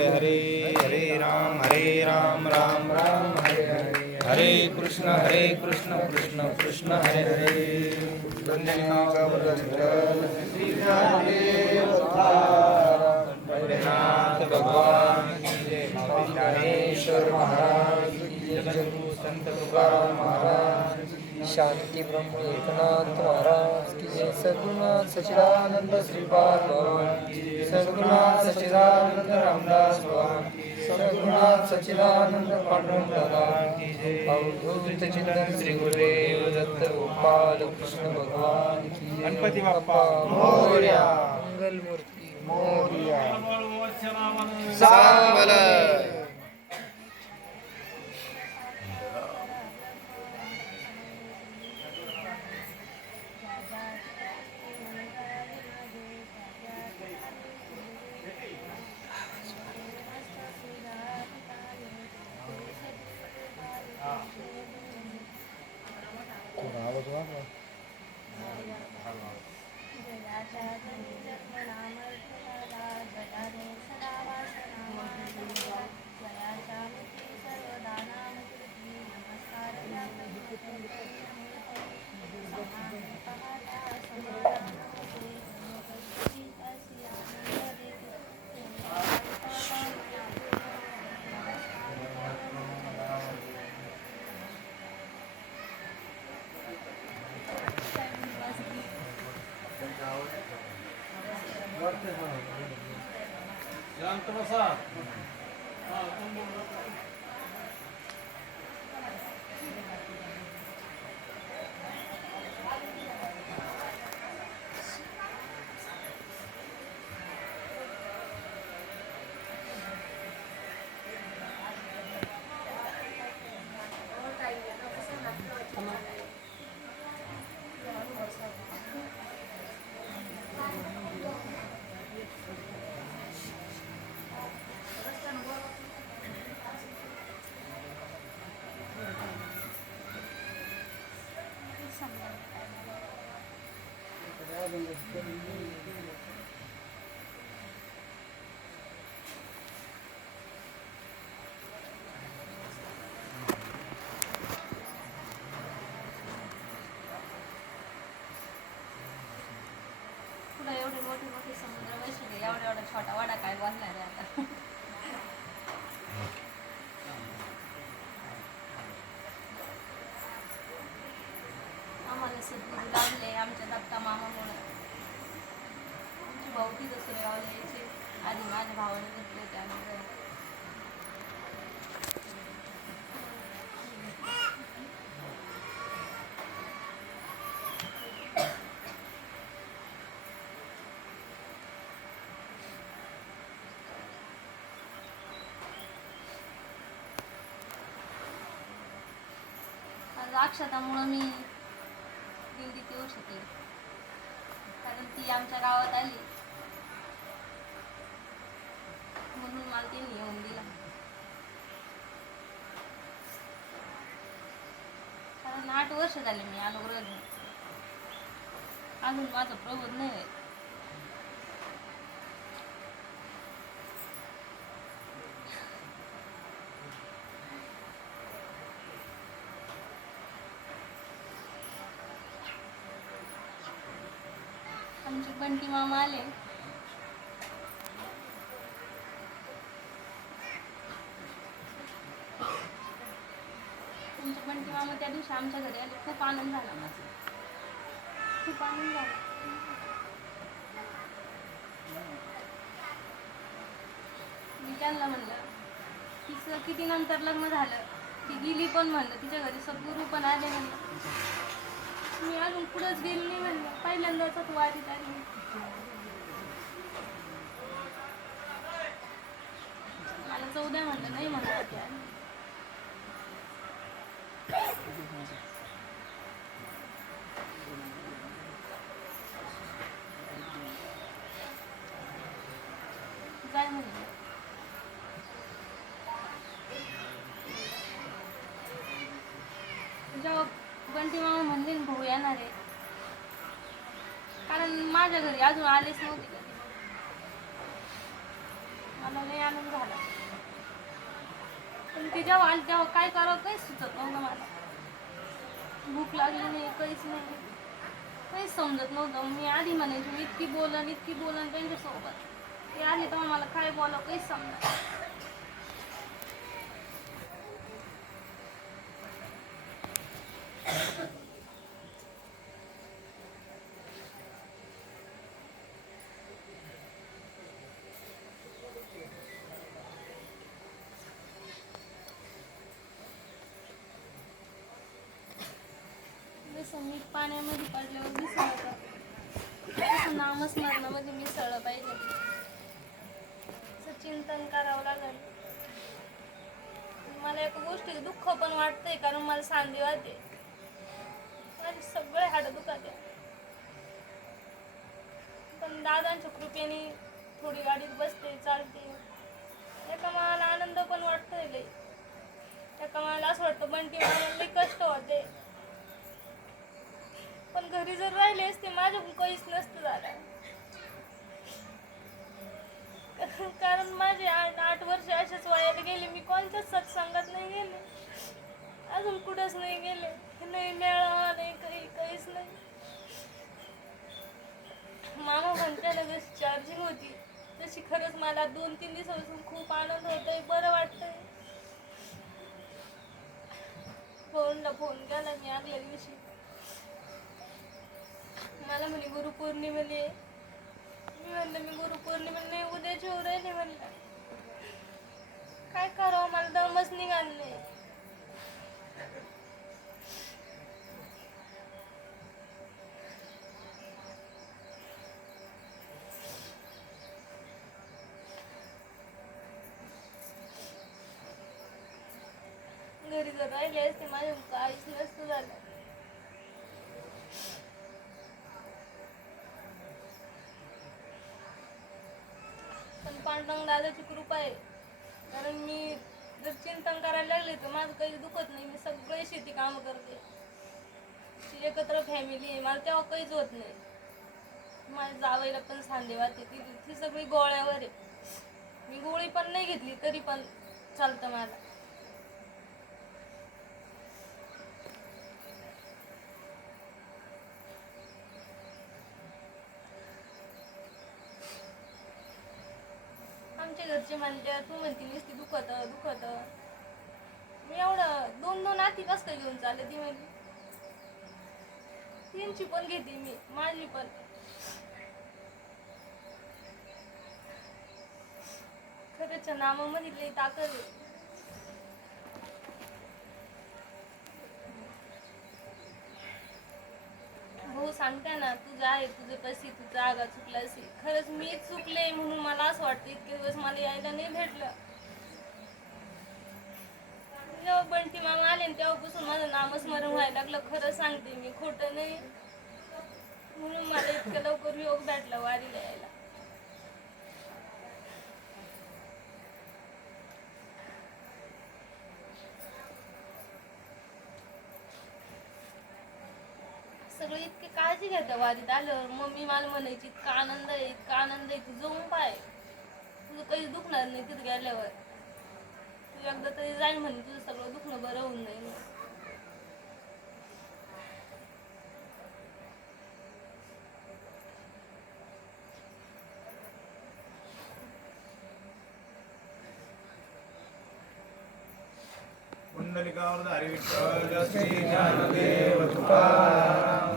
हरे हरे, हरे राम राम राम हरे हरे, हरे कृष्ण कृष्ण कृष्ण हरे हरे. भैरवनाथ भगवान की जय. ज्ञानेश्वर महाराज की जय. संत तुकाराम महाराज. शांति ब्रह्म एकनाथ महाराज की जय. सद्गुरुनाथ सच्चिदानंद श्रीपाद भगवान की जय. सद्गुरुनाथ सच्चिदानंद रामदास भगवान की जय. सद्गुरुनाथ सच्चिदानंद पांडुरंग दादा की जय. अवधूत चिंतन श्री गुरुदेव दत्त गोपाल कृष्ण भगवान की जय. गणपती बाप्पा मोरया. मंगल मूर्ती मोरया. सांबल. एवढे मोठे समुद्र वैशिष्ट्य एवढा छोटा वाडा काय बोलणार आहे आता. आम्हाला सद्गुरू लागले आमच्या दत्ता मामामुळे. आमची भाऊ तिथं सुरेगावला यायचे. आधी माझ्या भावाने घेतले त्यानंतर अक्षतामुळं मी दिंडीत येऊ शकेल. कारण ती आमच्या गावात आली म्हणून मला त्यांनी येऊन दिला. कारण 8 वर्ष झाले मी अनुग्रह घेऊन. अजून माझं प्रबोध नाही आहे. आमचे बंटी मामा आले. आमचे बंटी मामा त्या दिवशी आमच्या घरी आले. खूप आनंद झाला माझा. खूप आनंद झाला. मी त्यांना म्हणलं तिचं किती नंतर लग्न झालं. ती गेली पण म्हणलं. तिच्या घरी सद्गुरू पण आले म्हणलं. मी अजून पुढंच गेली नाही म्हणलं. पहिल्यांदाच तू वारीत आली. मला 14 म्हणलं नाही म्हणलं त्या. काय म्हणलं जेव्हा बंटी मामा म्हणले भाऊ येणार आहे. कारण माझ्या घरी अजून आलेच नव्हते कधी. मला लय आनंद झाला. पण ती जेव्हा आली तेव्हा काय करावं काहीच सुचत नव्हतं मला. भूक लागली नाही, काहीच नाही, काहीच समजत नव्हतं. मी आधी म्हणायची मी इतकी बोलन त्यांच्यासोबत. ते आली तेव्हा मला काय बोलावं काहीच समजत. जसं मी पाण्यामध्ये पडल्यावर मिसळलं तसं नामस्मरणामध्ये मिसळलं पाहिजे. असं चिंतन करावं लागेल. मला एका गोष्टीचं दुःख पण वाटतंय, कारण मला सांधेवात आहे. माझे सगळे हाडं दुखत आहे. पण दादांच्या कृपेने थोडी गाडीत बसते, चालते. एका मला आनंद पण वाटतोय लई. एका मला असं वाटतं बंटी मला लई कष्ट होते. पण घरी जर राहिले असते माझ्याकडून काहीच नसतं झालं. कारण माझे 8 वर्ष असेच वायाला गेले. मी कोणत्याच सत्संगात नाही गेले, अजून कुठंच नाही गेले. नाही मेळावा नाही, काहीच नाही. मामा म्हणते ना जशी चार्जिंग होती तशी खरंच मला 2-3 दिवसापासून खूप आनंद होतोय, बरं वाटतंय. फोनला फोन केला मी आगल्या दिवशी. मला म्हणे गुरुपौर्णिमेला. मी म्हणलं मी गुरुपौर्णिमेला नाही, उद्याची उरायली म्हणलं. काय करावं, मला दमच निघाल नाही. घरी जर राहिले असते माझ्या काहीच नसतं झालं. पण पांडुरंग दादाची कृपा आहे. कारण मी जर चिंतन करायला लागले तर माझं काही दुखत नाही. मी सगळे शेती कामं करते. एकत्र फॅमिली आहे, मला तेव्हा काहीच होत नाही. माझ्या जावईला पण सांधेवात आहे, ती सगळी गोळ्यावर आहे. मी गोळी पण नाही घेतली तरी पण चालतं मला. आमच्या घरचे म्हणते तू म्हणते नुसती दुखत. मी एवढं 2-2 आती कसं काय घेऊन चालले. ती म्हणली त्यांची पण घेते मी, माझी पण. खरंच नामामध्ये लई ताकद आहे. भाऊ सांगते ना तुझं आहे, तुझं कशी तू जागा चुकला असेल. खरंच मी चुकले म्हणून मला असं वाटतं इतके दिवस मला यायला नाही भेटलं. जेव्हा बंटी मामा आले तेव्हापासून माझं नामस्मरण व्हायला लागलं. खरं सांगते मी, खोटं नाही. म्हणून मला इतकं लवकर योग भेटला वारीला यायला. सगळे इतके काळजी घेते वारीत आल्यावर. मम्मी मला म्हणायची इतका आनंद आहे, तू जाऊन पाय, तुझं काहीच दुखणार नाही तिथं गेल्यावर. तू एकदा तरी जाईल म्हणे, तुझं सगळं दुखणं बरं होऊन जाईल. पुंडलिकावरधारी विठ्ठल श्री ज्ञानदेव तुकाराम